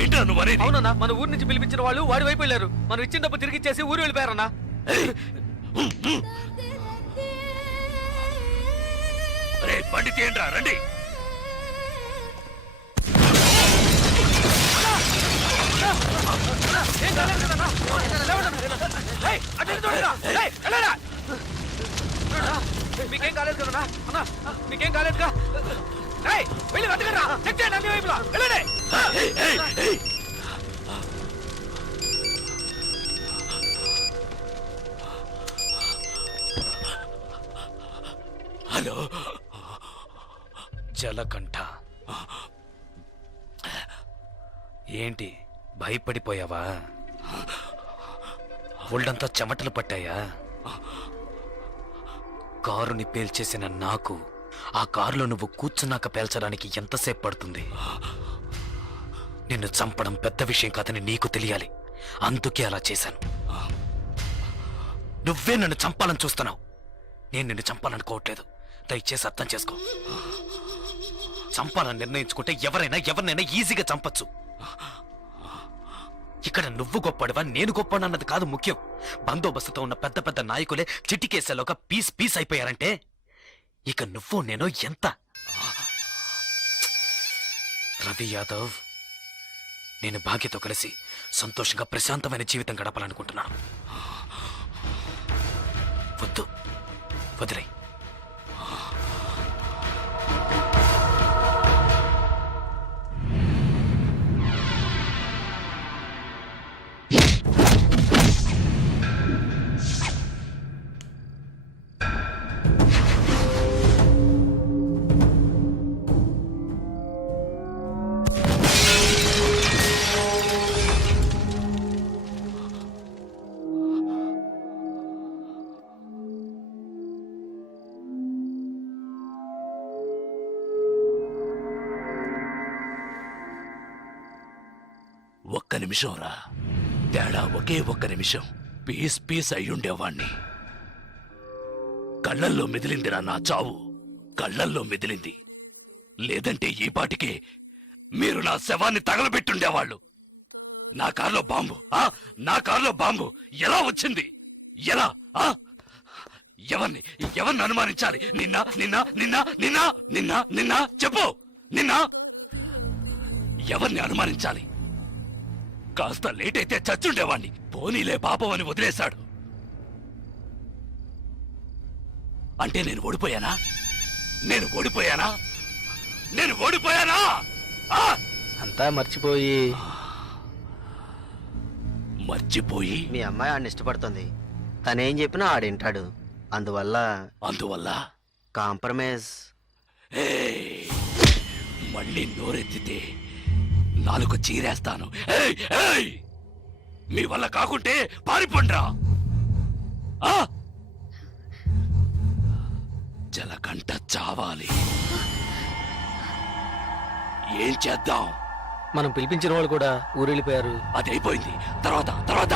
ఏంటో నువ్వు అనేది? అవునన్నా, మన ఊరి నుంచి పిలిపించిన వాళ్ళు వాడి వైపు వెళ్ళారు. మనం ఇచ్చిన డబ్బు తిరిగి ఇచ్చేసి ఊరు వెళ్ళిపోయారన్నా. బండి తీయండిరా, రండి. మీకేం కాలేదు కదన్నా? అన్నా మీకేం కాలేదుగా? వెళ్ళి వెతకరా, చెక్ చేయండి అన్ని వైపులా. వెళ్ళండి. హలో జలకంఠ, ఏంటి భయపడిపోయావా? ఒళ్ళంతా చెమటలు పట్టాయా? కారుని పేల్చేసిన నాకు ఆ కారులో నువ్వు కూర్చున్నాక పేల్చడానికి ఎంతసేపు పడుతుంది? నిన్ను చంపడం పెద్ద విషయం కాదని నీకు తెలియాలి, అందుకే అలా చేశాను. నువ్వే నన్ను చంపాలని చూస్తున్నావు, నేను నిన్ను చంపాలనుకోవట్లేదు. దయచేసి అర్థం చేసుకో. చంపాలని నిర్ణయించుకుంటే ఎవరినైనా ఈజీగా చంపచ్చు. ఇక్కడ నువ్వు గొప్పడివా నేను గొప్పడన్నది కాదు ముఖ్యం. బందోబస్తుతో ఉన్న పెద్ద పెద్ద నాయకులే చిటికేసేలోగా పీస్ అయిపోయారంటే ఇక నువ్వు నేను ఎంత? రవి యాదవ్, నేను భాగ్యతో కలిసి సంతోషంగా ప్రశాంతమైన జీవితం గడపాలనుకుంటున్నాను. వద్దు, వదిలే. ఒక్క నిమిషం రా, తేడా ఒకే ఒక్క నిమిషం. పీస్ అయ్యుండేవాణ్ణి. కళ్ళల్లో మెదిలిందిరా నా చావు, కళ్ళల్లో మెదిలింది. లేదంటే ఈ పాటికి మీరు నా శవాన్ని తగలబెట్టుండేవాళ్ళు. నా కారులో బాంబు ఎలా వచ్చింది? ఎలా? ఎవరిని అనుమానించాలి? నిన్న చెప్పు. ఎవరిని అనుమానించాలి? కాస్త లేట్ అయితే చచ్చుండేవాణ్ణి. పోనీలే పాపం అని వదిలేశాడు. అంటే నేను ఓడిపోయానా? అంతా మర్చిపోయి మీ అమ్మాయి ఆడిని ఇష్టపడుతుంది. తనేం చెప్పినా ఆడింటాడు. అందువల్ల కాంప్రమైజ్. మళ్ళీ నోరెత్తితే నాలుగు చీరేస్తాను. మీ వల్ల కాకుంటే పారిపోండ్రా. జలకంఠ చావాలి. ఏం చేద్దాం? మనం పిలిపించిన వాళ్ళు కూడా ఊరెళ్ళిపోయారు. అదైపోయింది. తర్వాత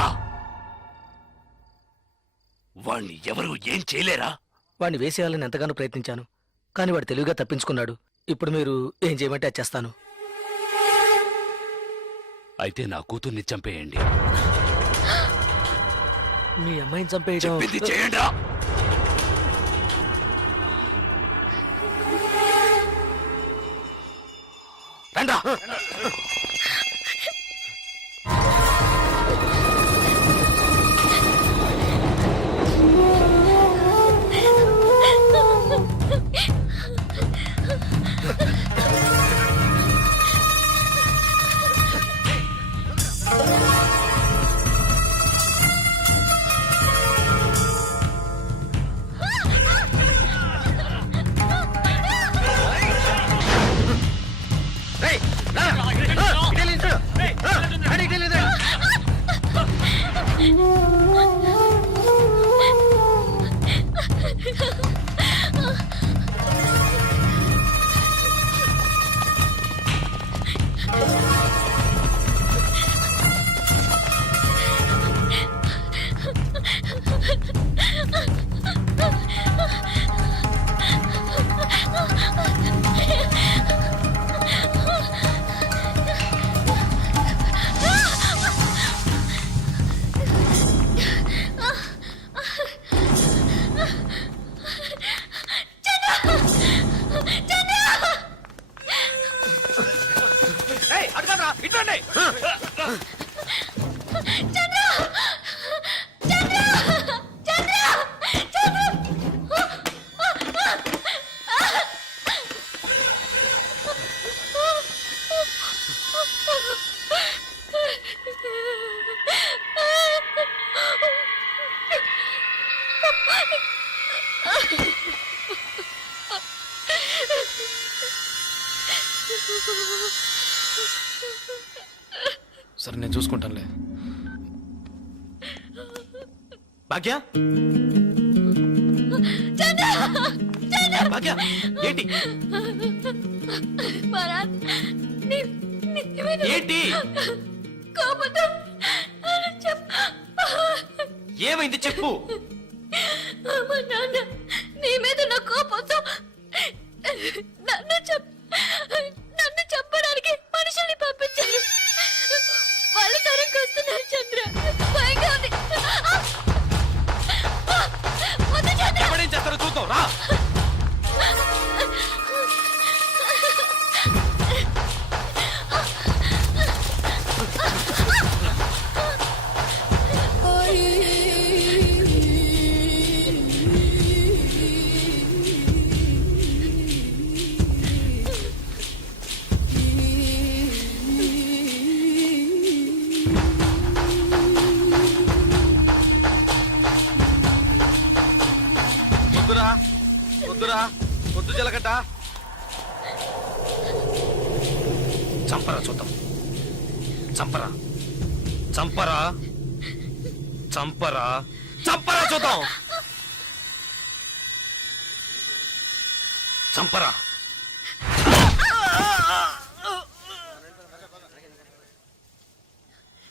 వాణ్ణి ఎవరు ఏం చేయలేరా? వాడిని వేసేయాలని ఎంతగానో ప్రయత్నించాను, కానీ వాడు తెలివిగా తప్పించుకున్నాడు. ఇప్పుడు మీరు ఏం చేయమంటే అది చేస్తాను. అయితే నా కూతుర్ని చంపేయండి. మీ అమ్మాయిని చంపేయడం చెప్పింది చేయండి. రండా. ఇట్లండి. సరే నేను చూసుకుంటానులే. భాగ్య భాగ్య ఏంటి ఏంటి ఏమైంది చెప్పు. నీ మీద నా కోపంతో నన్ను చెప్పడానికి మనుషుల్ని పంపించారు. వాళ్ళు త్వరగా వస్తున్నారు చంద్ర. భయంగా ఉంది. వద్దు చంద్ర. ఎవడేం చేస్తారో చూద్దాం రా. వద్దురా వద్దు జలగడ్డ. చంపరా చూద్దాం. చంపరా చంపరా చంపరా చంపరా చూద్దాం. చంపరా.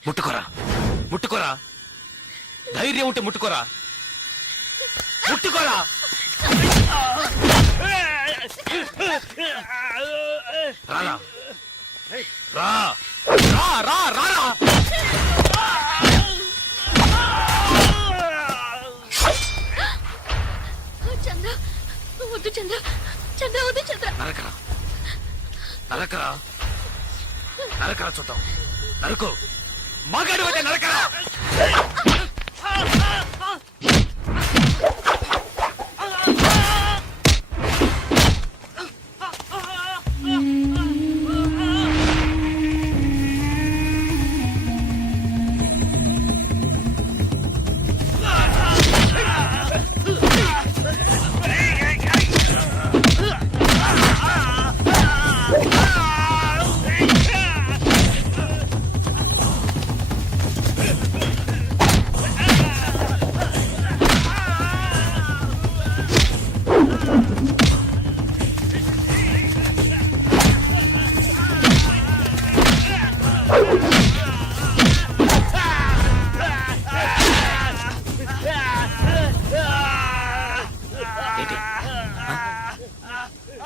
ముట్టుకోరా ముట్టుకోరా. ధైర్యం ఉంటే ముట్టుకోరా. ముట్టుకోరా. రారా రా రా రా రా. చంద్ర వద్దు చంద్ర. చంద్ర వద్దు చంద్ర. నరకరా నరకరా నరకరా చూద్దాం. నరుకు. మగాడు అయితే నరకరా.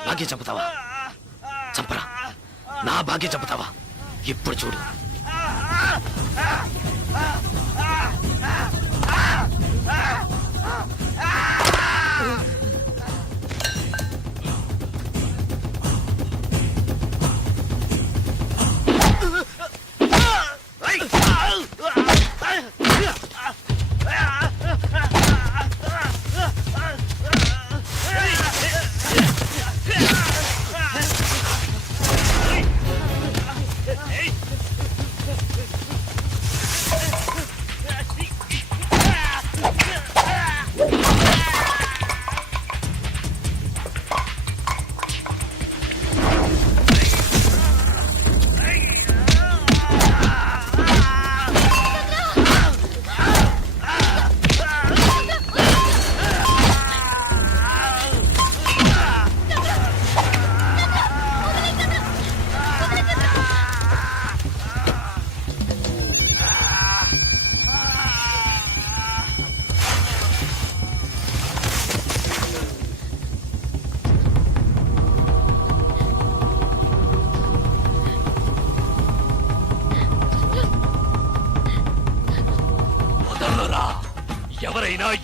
భాగ్యం చంపుతావా? చంపరా. నా భాగ్యం చంపుతావా? ఇప్పుడు చూడు.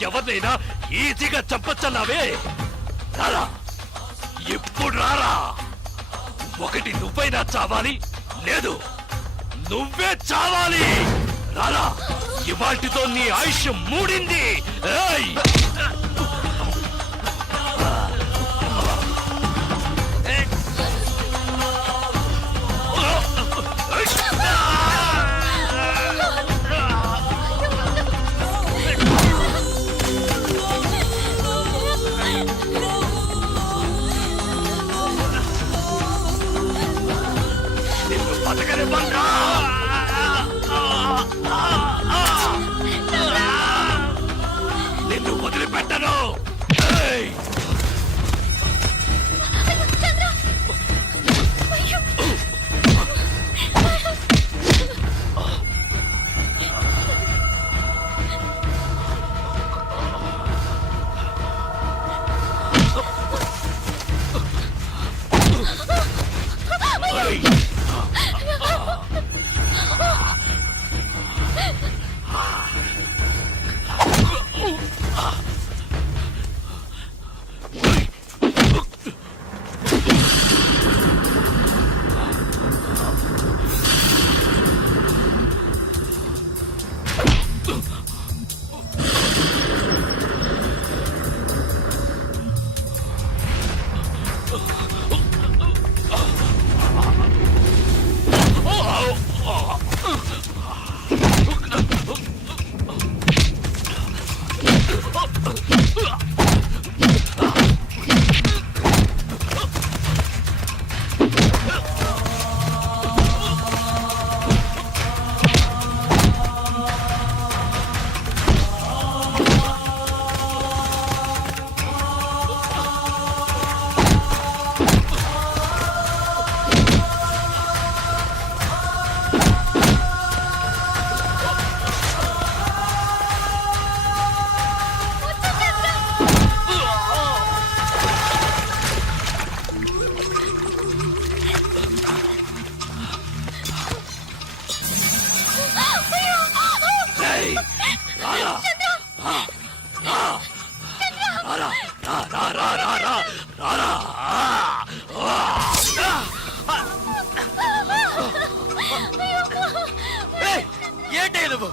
ఎవరినైనా ఈజీగా చంపచ్చన్నావే. రారా ఇప్పుడు రారా. ఒకటి నువ్వైనా చావాలి, లేదు నువ్వే చావాలి. రారా, ఇవాటితో నీ ఆయుష్ మూడింది. ఏయ్! నిన్ను బతకనివ్వనురా. నిన్ను వదిలిపెట్టను. ఏయ్! ఏయ్! ఏయ్! రారా. రారా. రారా. ఏయ్, ఏంటి నువ్వు?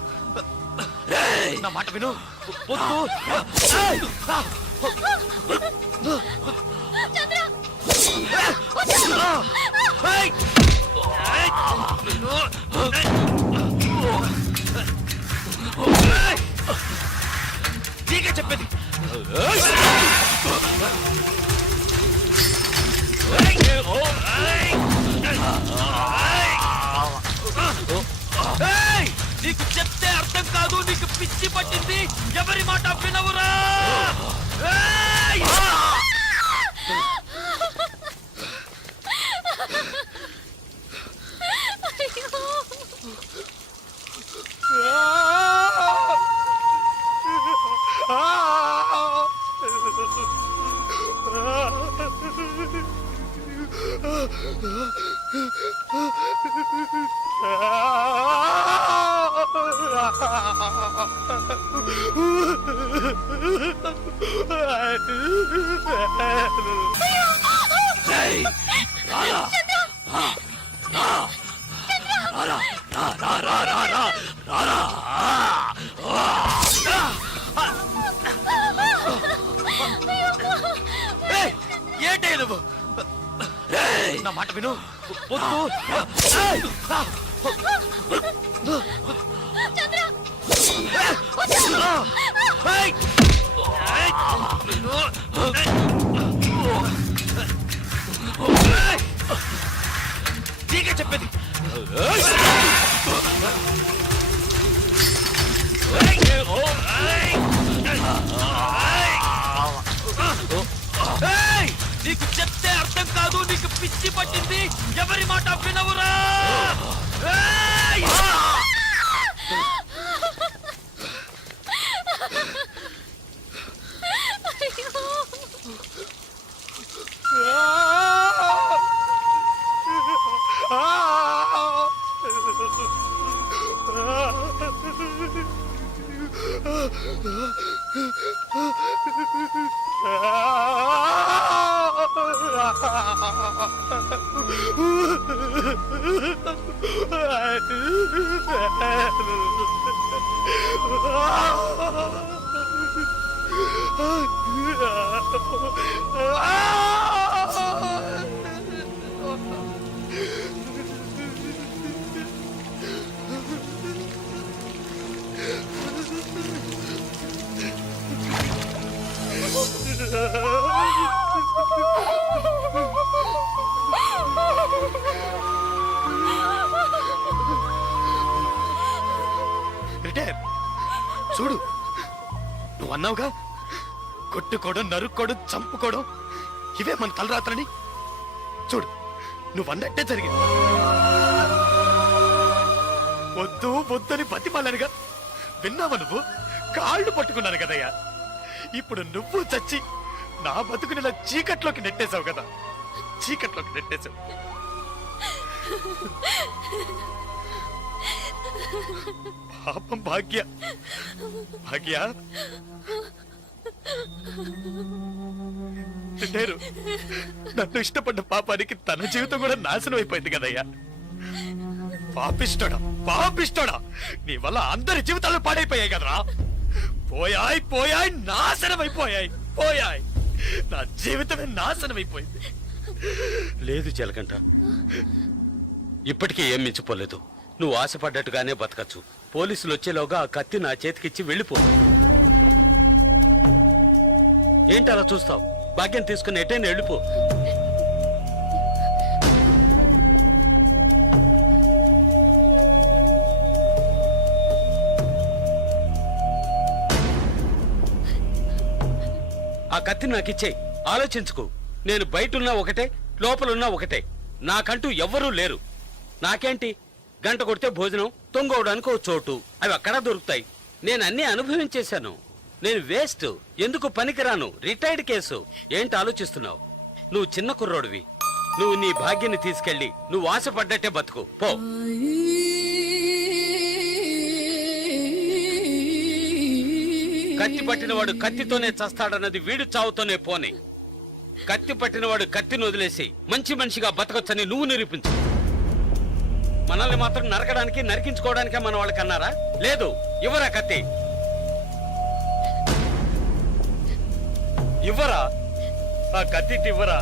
ఏయ్! నా మాట విను. వద్దు. ఏయ్! ఏయ్! నీకే చెప్పేది. ఏయ్! నీకు చెప్తే అర్థం కాదు, నీకు పిచ్చి పట్టింది. ఎవరి మాట వినవురా? ఏయ్! ఏయ్! రారా. రారా. ఏయ్! ఏంటి నువ్వు? ఏయ్! నా మాట విను. వద్దు. ఏయ్! ఏయ్! నీకే చెప్పేది. ఏయ్! నీకు చెప్తే అర్థం కాదు, నీకు పిచ్చి పట్టింది. ఎవరి మాట వినవురా? ఏయ్! రిటైర్ చూడు, నువ్వు అన్నావుగా కొట్టుకోవడం, నరుక్కోవడం, చంపుకోవడం ఇవే మన తలరాత్రని. చూడు, నువ్వు అన్నట్టే జరిగింది. వద్దు వద్దని బతిమాలనుగా విన్నావా నువ్వు? కాళ్ళు పట్టుకున్నాను కదయ్యా. ఇప్పుడు నువ్వు చచ్చి నా బతుకునిలా చీకట్లోకి నెట్టేశావు కదా, చీకట్లోకి నెట్టేశావు. పాపం భాగ్య, భాగ్య రిటైరు. నన్ను ఇష్టపడ్డ పాపానికి తన జీవితం కూడా నాశనం అయిపోయింది కదయ్యా. పాపిష్టోడా, పాపిష్టోడా, నీ వల్ల అందరి జీవితాలు పాడైపోయాయి కదరా. పోయాయి పోయాయి, నాశనం అయిపోయాయి, పోయాయి. నా జీవితమే నాశనం అయిపోయింది. లేదు జలగంట, ఇప్పటికీ ఏం మించిపోలేదు. నువ్వు ఆశపడ్డట్టుగానే బతకచ్చు. పోలీసులు వచ్చేలోగా ఆ కత్తి నా చేతికిచ్చి వెళ్ళిపో. ఏంటి అలా చూస్తావు? భాగ్యం తీసుకుని ఎటైనా వెళ్ళిపో. ఆ కత్తి నాకిచ్చేయి. ఆలోచించుకో. నేను బయటున్నా ఒకటే, లోపలున్నా ఒకటే. నాకంటూ ఎవ్వరూ లేరు. నాకేంటి, గంట కొడితే భోజనం, తొంగవడానికి ఓ చోటు, అవి అక్కడ దొరుకుతాయి. నేను అన్నీ అనుభవించేశాను. నేను వేస్ట్, ఎందుకు పనికిరాను, రిటైర్డ్ కేసు. ఏంటి ఆలోచిస్తున్నావు? నువ్వు చిన్న కుర్రోడివి. నువ్వు నీ భాగ్యాన్ని తీసుకెళ్ళి నువ్వు ఆశపడ్డట్టే బతుకు పో. కత్తి పట్టినవాడు కత్తితోనే చస్తాడన్నది వీడు చావుతోనే పోని. కత్తి పట్టినవాడు కత్తిని వదిలేసి మంచి మనిషిగా బతకొచ్చని నువ్వు నిరూపించు. మనల్ని మాత్రం నరకడానికి, నరికించుకోవడానికే మన వాళ్ళకి అన్నారా? లేదు, ఇవ్వరా కత్తి, ఇవ్వరా ఆ కత్తి, ఇవ్వరా.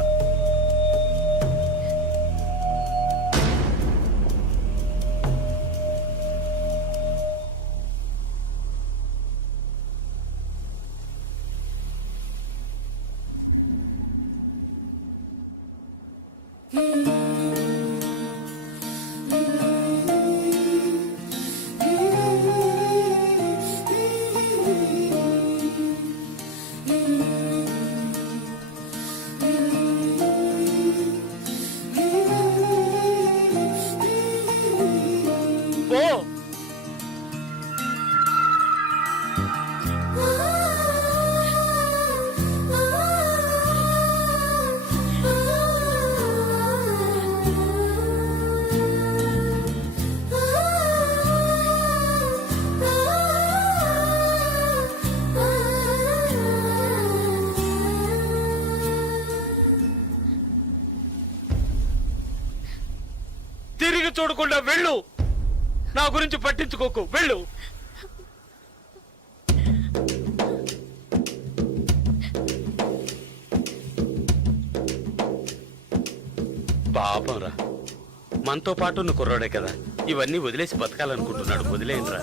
తిరిగి చూడకుండా వెళ్ళు. నా గురించి పట్టించుకోకు, వెళ్ళు. పాపంరా, మనతో పాటు ఉన్న కుర్రాడే కదా, ఇవన్నీ వదిలేసి బతకాలనుకుంటున్నాడు. వదిలేయండిరా.